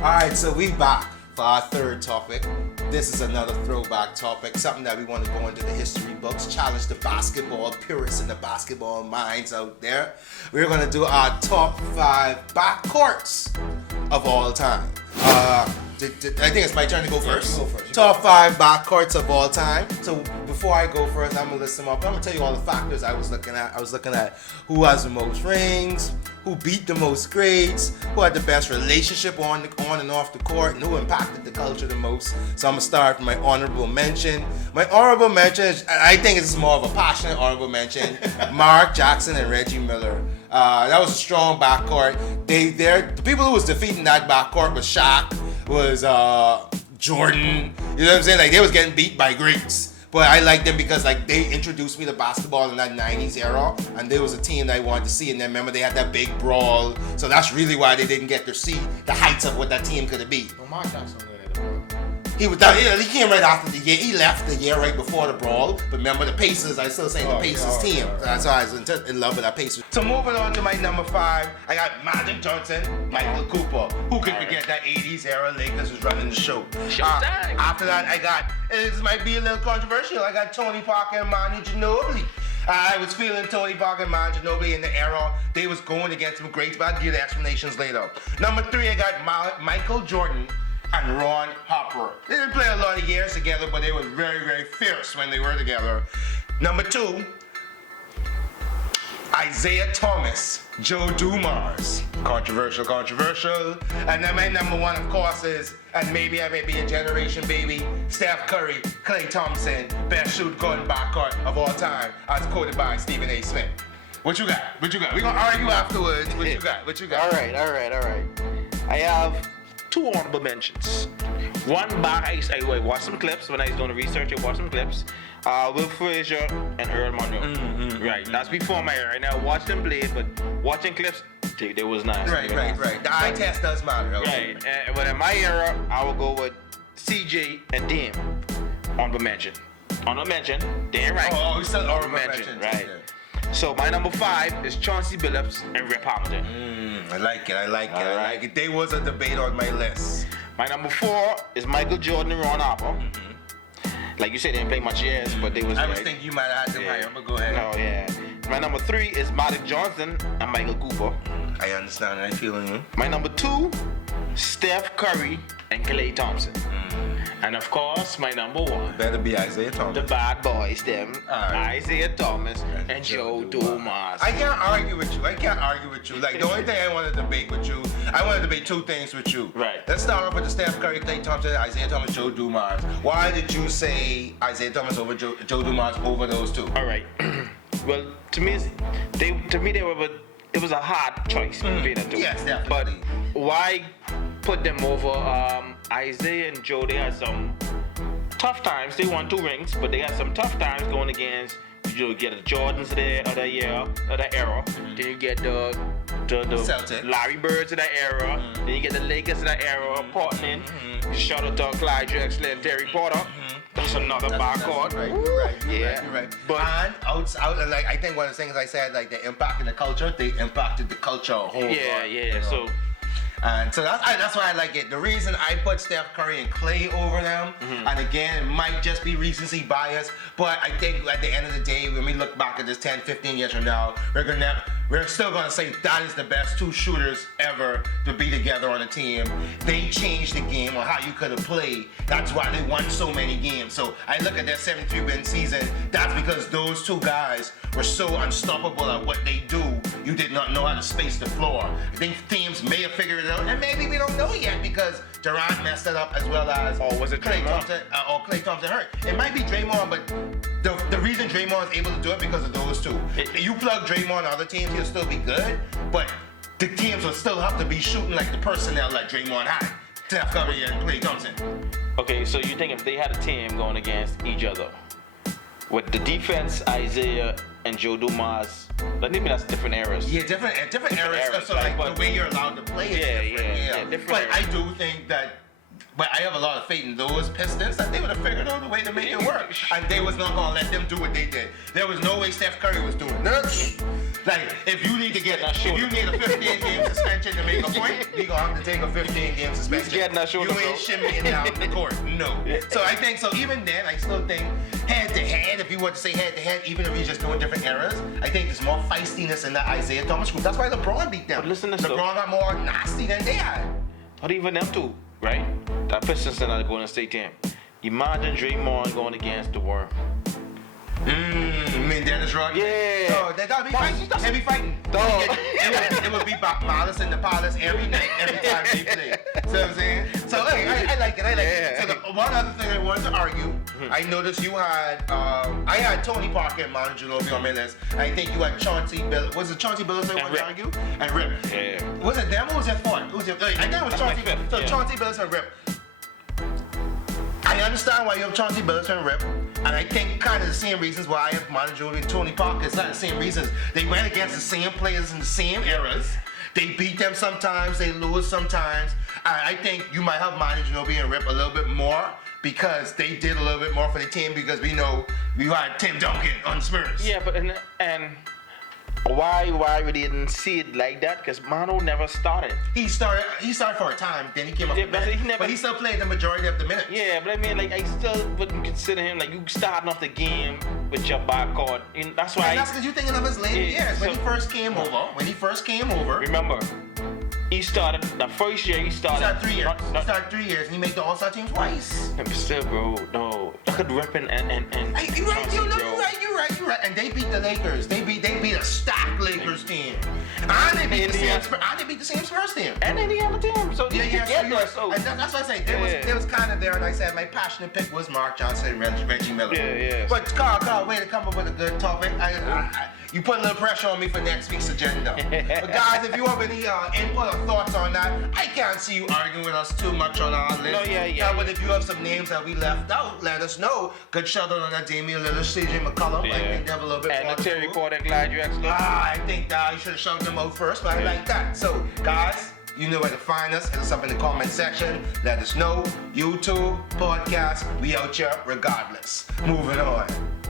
Alright, so we back for our third topic. This is another throwback topic, something that we want to go into the history books, challenge the basketball purists and the basketball minds out there. We're going to do our top 5 backcourts of all time. I think it's my turn to go first. You go first. Top 5 backcourts of all time. So before I go first, I'm gonna list them up. I'm gonna tell you all the factors I was looking at. I was looking at who has the most rings, who beat the most grades, who had the best relationship on and off the court, and who impacted the culture the most. So I'm gonna start with my honorable mention. My honorable mention is, I think it's more of a passionate honorable mention. Mark Jackson and Reggie Miller. That was a strong backcourt. The people who was defeating that backcourt was Shaq, was Jordan. You know what I'm saying? Like, they was getting beat by greats. But I like them because, like, they introduced me to basketball in that 90s era, and there was a team that I wanted to see. And then remember, they had that big brawl, so that's really why they didn't get to see the heights of what that team could have been. Well, Mark Jackson was at the brawl. He came right after the year. He left the year right before the brawl. But remember, the Pacers, I still say the Pacers team. That's why I was in love with that Pacers. So moving on to my number 5, I got Magic Johnson, Michael Cooper. Who could forget that 80s era Lakers was running the show? After that, I got, this might be a little controversial, I got Tony Parker and Manu Ginobili. I was feeling Tony Parker and Manu Ginobili in the era. They was going against some greats, but I'll give the explanations later. Number 3, I got Michael Jordan and Ron Harper. They didn't play a lot of years together, but they were very, very fierce when they were together. Number 2, Isaiah Thomas, Joe Dumars. Controversial. And then my number 1, of course, is, and maybe I may be a generation baby, Steph Curry, Klay Thompson, best shoot guard backcourt of all time, as quoted by Stephen A. Smith. What you got? We're gonna argue afterwards. What you got? All right. I have 2 honorable mentions. One back, I watched some clips when I was doing the research. I watched some clips. Will Frazier and Earl Monroe. Right, that's before my era. I watched them play, but watching clips, they was nice. Right. The eye test does matter. Okay. Right, but in my era, I would go with CJ and Dame. Honorable mention, Dame right. Oh, we still honorable mention. Right. Okay. So my number 5 is Chauncey Billups and Rip Hamilton. I like it. There was a debate on my list. My number 4 is Michael Jordan and Ron Harper. Like you said, they didn't play much years, but they was. I was thinking you might have had them higher, but go ahead. Oh yeah. My number 3 is Magic Johnson and Michael Cooper. I understand. I feel you. My number 2, Steph Curry and Klay Thompson. And of course, my number 1. Better be Isaiah Thomas. The bad boys, them. Isaiah Thomas and Joe Dumars. I can't argue with you. Like, the only thing I want to debate with you, I want to debate 2 things with you. Right. Let's start off with the Steph Curry, Klay Thompson, Isaiah Thomas, Joe Dumars. Why did you say Isaiah Thomas over Joe Dumars over those 2? All right. Well, to me, it was a hard choice between the 2. Yes, definitely. But why put them over Isaiah and Joe? They had some tough times. They won 2 rings, but they had some tough times going against. You get the Jordans there of that year, of that era. Then you get the Celtics. Larry Birds of that era. Then you get the Lakers of that era, Portland. Shout out to Clyde Drexler and Terry Porter. That's another backcourt. You're right. But and outside, like, I think one of the things I said, like, the impact in the culture, they impacted the culture a whole lot. Yeah. So. And so that's why I like it. The reason I put Steph Curry and Klay over them, and again, it might just be recency bias, but I think at the end of the day, when we look back at this 10, 15 years from now, we're still going to say that is the best 2 shooters ever to be together on a team. They changed the game on how you could have played. That's why they won so many games. So I look at their 73-win season, that's because those 2 guys were so unstoppable at what they do, you did not know how to space the floor. I think teams may have figured it out, and maybe we don't know yet because Durant messed it up as well as was it Klay Thompson hurt. It might be Draymond, but the reason Draymond is able to do it because of those 2. You plug Draymond on other teams, he'll still be good, but the teams will still have to be shooting like the personnel like Draymond had. Steph Curry and Klay Thompson. Okay, so you think if they had a team going against each other, with the defense, Isaiah and Joe Dumars, but maybe that's different eras. Yeah, different eras. So like the way you're allowed to play is different. Different but eras. I do think that But I have a lot of faith in those Pistons that they would have figured out a way to make it work. And they was not gonna let them do what they did. There was no way Steph Curry was doing this. Like, if you need a 15-game suspension to make a point, you gonna have to take a 15-game suspension. You ain't shimmying down the court. No. So I think, so even then, I still think head-to-head, if you were to say head-to-head, even if he's just doing different eras, I think there's more feistiness in that Isaiah Thomas group. That's why LeBron beat them. But listen to LeBron got more nasty than they had. But even them two, right? That Pistons and that Golden State team. Imagine Draymond going against the Worm. You mean Dennis Rodman? Yeah. Oh, that'll be fighting. They'll be fighting. It would be Bob Malice in the Palace every night, every time they play. See what I'm saying? So hey, I like it. So one other thing I wanted to argue, I noticed you had, I had Tony Parker and Manu Ginobili on my list. I think you had Chauncey Billups. Was it Chauncey Billups I wanted to argue? And Rip. Yeah. Was it them or was it Ford? I think it was Chauncey Billups. So Chauncey Billups and Rip. I understand why you have Chauncey Billups and Rip, and I think kind of the same reasons why I have Manu Ginobili and Tony Parker. It's not the same reasons. They went against the same players in the same eras. They beat them sometimes, they lose sometimes. I think you might have Manu Ginobili and Rip a little bit more because they did a little bit more for the team because we know we had Tim Duncan on Spurs. Yeah, but and why we didn't see it like that? Because Manu never started. He started for a time, then he came up with but he still played the majority of the minutes. Yeah, but I mean, like, I still wouldn't consider him, like, you starting off the game with your backcourt. That's why. And that's because you're thinking of his later years. When he first came over. Remember, he started, the first year he started. 3 years. He started 3 years and he made the All-Star team twice. But still, bro, no. Look at Rip and You're right. And they beat the Lakers. They beat a stacked Lakers team. And they beat the same Spurs team. And Indiana team. So so and that's what I say. There was kind of there, and I said my passionate pick was Mark Johnson and Reggie Miller. Yeah. But Carl, way to come up with a good topic. You put a little pressure on me for next week's agenda. But guys, if you have any input or thoughts on that, I can't see you arguing with us too much on our list. But if you have some names that we left out, let us know. Good shout out on that Damian Lillard, CJ McCollum. I think they have a little bit more. And the Terry Porter, Glad you actually. I think you should have shouted them out first, but I like that. So, guys, you know where to find us. Hit us up in the comment section. Let us know. YouTube, podcast, we out here regardless. Moving on.